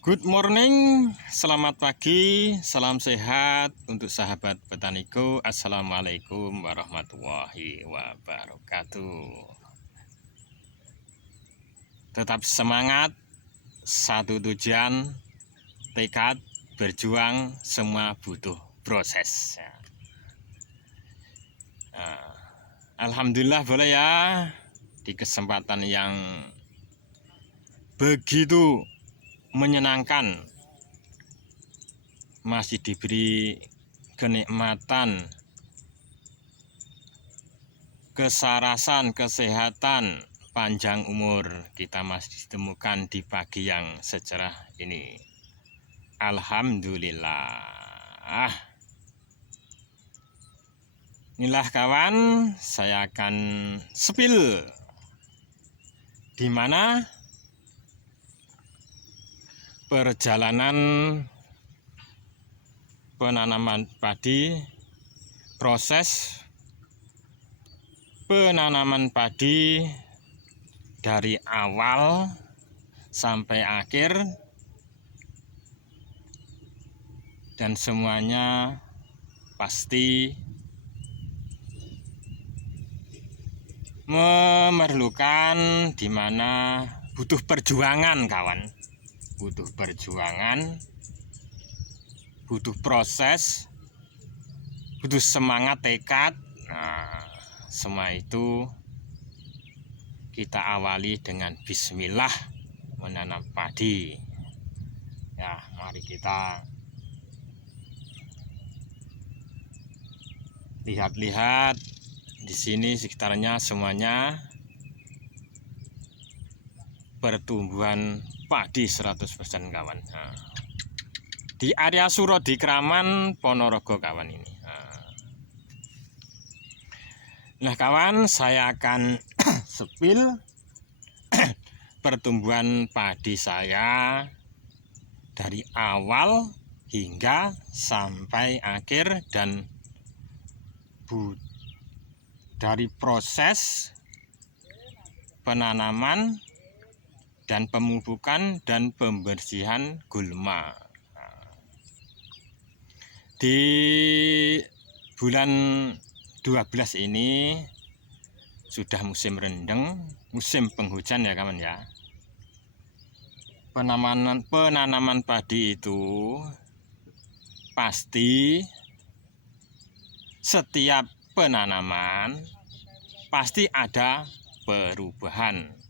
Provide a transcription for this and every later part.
Good morning, selamat pagi, salam sehat untuk sahabat petaniku. Assalamualaikum warahmatullahi wabarakatuh. Tetap semangat, satu tujuan, tekad, berjuang, semua butuh proses. Alhamdulillah boleh ya, di kesempatan yang begitu menyenangkan, masih diberi kenikmatan, kesarasan, kesehatan, panjang umur, kita masih ditemukan di pagi yang secerah ini. Alhamdulillah. Inilah kawan, saya akan spill di mana perjalanan penanaman padi, proses penanaman padi dari awal sampai akhir, dan semuanya pasti memerlukan di mana butuh perjuangan kawan, butuh perjuangan, butuh proses, butuh semangat, tekad. Semua itu kita awali dengan bismillah menanam padi. Ya, mari kita lihat-lihat di sini sekitarnya semuanya pertumbuhan padi 100% kawan. Di area Surodi Kraman, Ponorogo kawan ini. Nah kawan, saya akan spill pertumbuhan padi saya dari awal hingga sampai akhir, dan dari proses penanaman dan pemupukan dan pembersihan gulma. Di bulan 12 ini sudah musim rendeng, musim penghujan ya kawan ya. Penanaman padi itu pasti setiap penanaman pasti ada perubahan.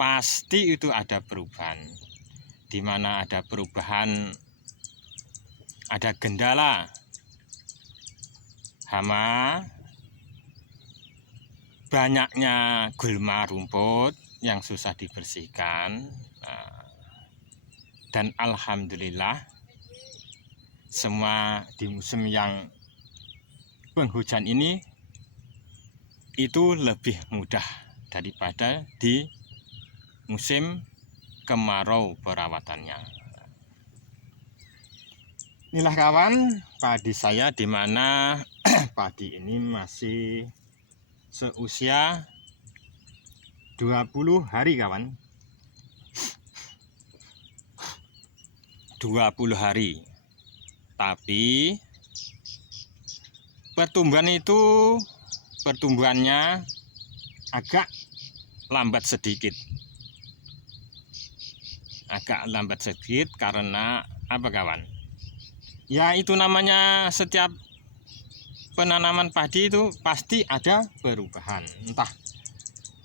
Pasti itu ada perubahan. Di mana ada perubahan, ada gendala, hama, banyaknya gulma rumput yang susah dibersihkan. Dan alhamdulillah semua di musim yang penghujan ini itu lebih mudah daripada di musim kemarau perawatannya. Inilah kawan padi saya, di mana padi ini masih seusia 20 hari kawan. 20 hari. Tapi pertumbuhannya agak lambat sedikit. Karena apa kawan? Ya itu namanya, setiap penanaman padi itu pasti ada perubahan. Entah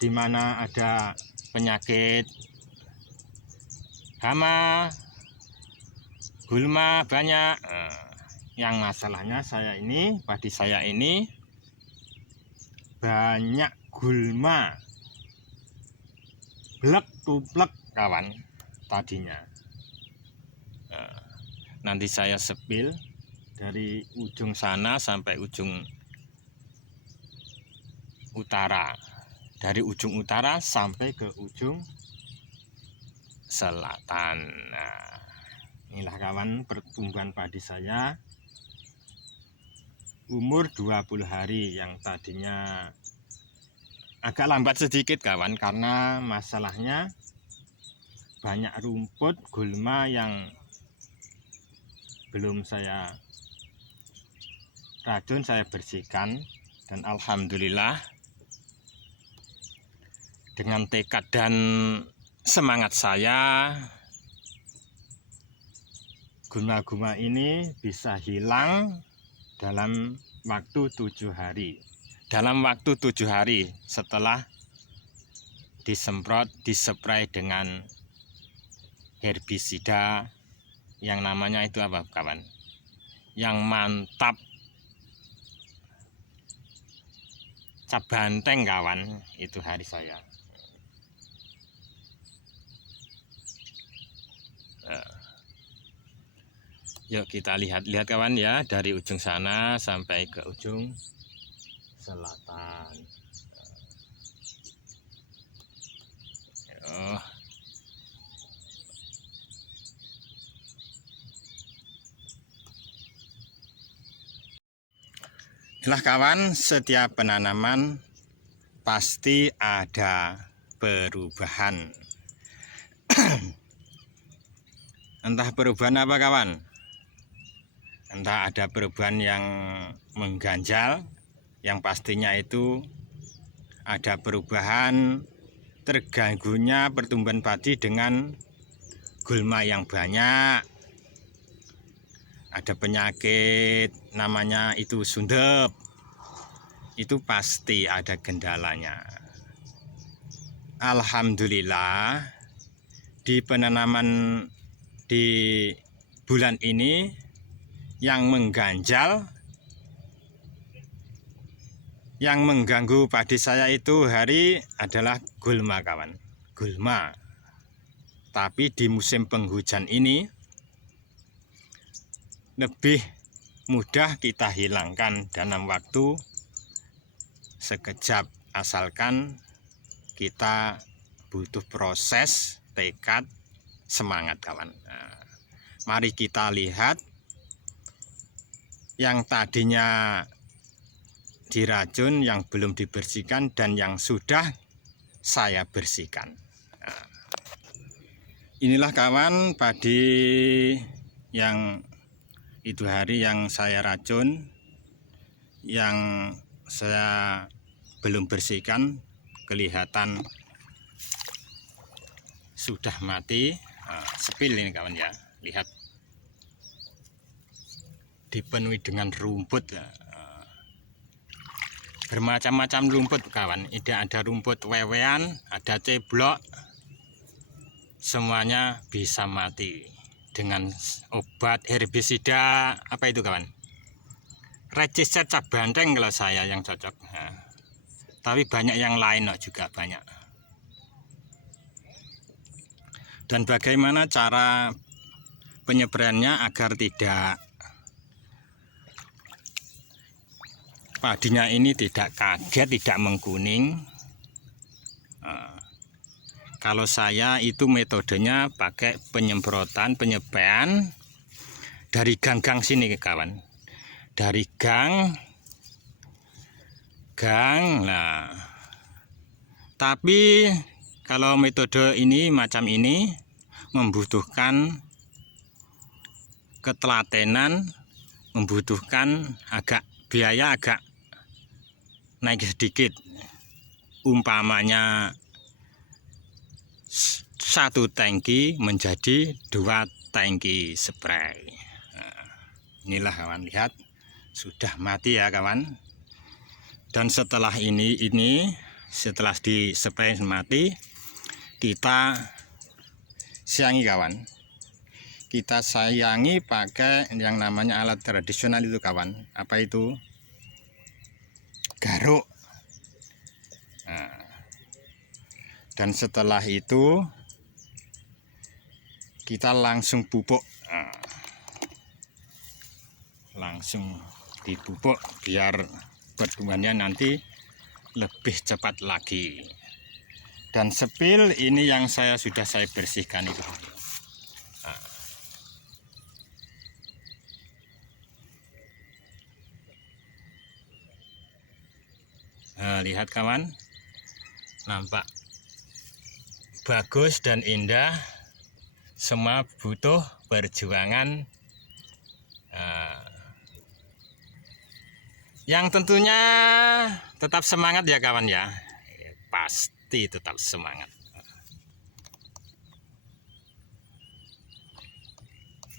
di mana ada penyakit, hama, gulma banyak. Yang masalahnya padi saya ini banyak gulma, blek tuplek kawan tadinya. Nanti saya spill dari ujung sana sampai ujung utara, dari ujung utara sampai ke ujung selatan. Inilah kawan pertumbuhan padi saya umur 20 hari, yang tadinya agak lambat sedikit kawan, karena masalahnya banyak rumput gulma yang belum saya racun, saya bersihkan. Dan alhamdulillah dengan tekad dan semangat saya, gulma-gulma ini bisa hilang dalam waktu 7 hari. Dalam waktu 7 hari setelah disemprot, dispray dengan herbisida yang namanya itu apa kawan? Yang mantap, cap banteng kawan, itu hari saya. Yuk kita lihat kawan ya, dari ujung sana sampai ke ujung selatan. Inilah kawan, setiap penanaman pasti ada perubahan. Entah perubahan apa kawan? Entah ada perubahan yang mengganjal, yang pastinya itu ada perubahan terganggunya pertumbuhan padi dengan gulma yang banyak. Ada penyakit namanya itu sundep, itu pasti ada kendalanya. Alhamdulillah di penanaman di bulan ini yang mengganjal, yang mengganggu padi saya itu hari adalah gulma kawan, gulma. Tapi di musim penghujan ini lebih mudah kita hilangkan dalam waktu sekejap, asalkan kita butuh proses, tekad, semangat kawan. Nah, mari kita lihat yang tadinya diracun, yang belum dibersihkan, dan yang sudah saya bersihkan. Nah, inilah kawan padi yang itu hari yang saya racun, yang saya belum bersihkan, kelihatan sudah mati. Nah, sepil ini kawan ya, lihat dipenuhi dengan rumput, bermacam-macam rumput kawan. Tidak ada rumput wewean, ada ceblok, semuanya bisa mati dengan obat herbisida apa itu kawan, Regiset cap banteng kalau saya yang cocok. Nah, tapi banyak yang lain juga banyak. Dan bagaimana cara penyeberannya agar tidak padinya ini tidak kaget, tidak mengkuning. Kalau saya itu metodenya pakai penyemprotan, penyebean dari gang-gang sini kawan, dari gang. Nah, tapi kalau metode ini macam ini membutuhkan ketelatenan, membutuhkan biaya agak naik sedikit. Umpamanya 1 tangki menjadi 2 tangki spray. Nah, inilah kawan, lihat sudah mati ya kawan. Dan setelah ini setelah di spray mati, kita sayangi kawan. Kita sayangi pakai yang namanya alat tradisional itu kawan. Apa itu? Garuk. Nah, dan setelah itu kita langsung pupuk. Nah, langsung dipupuk biar pertumbuhannya nanti lebih cepat lagi. Dan sepil ini yang saya bersihkan itu. Nah, lihat kawan, nampak bagus dan indah. semua butuh perjuangan yang tentunya tetap semangat ya kawan ya, pasti tetap semangat.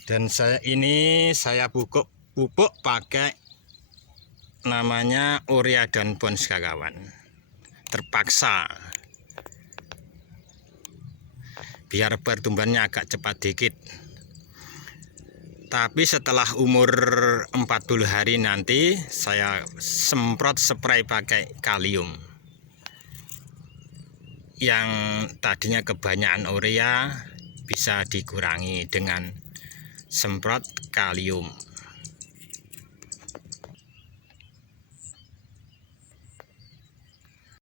Dan saya pupuk pakai namanya urea dan bons kawan. Terpaksa biar pertumbuhannya agak cepat dikit. Tapi setelah umur 40 hari nanti saya semprot spray pakai kalium. Yang tadinya kebanyakan urea bisa dikurangi dengan semprot kalium.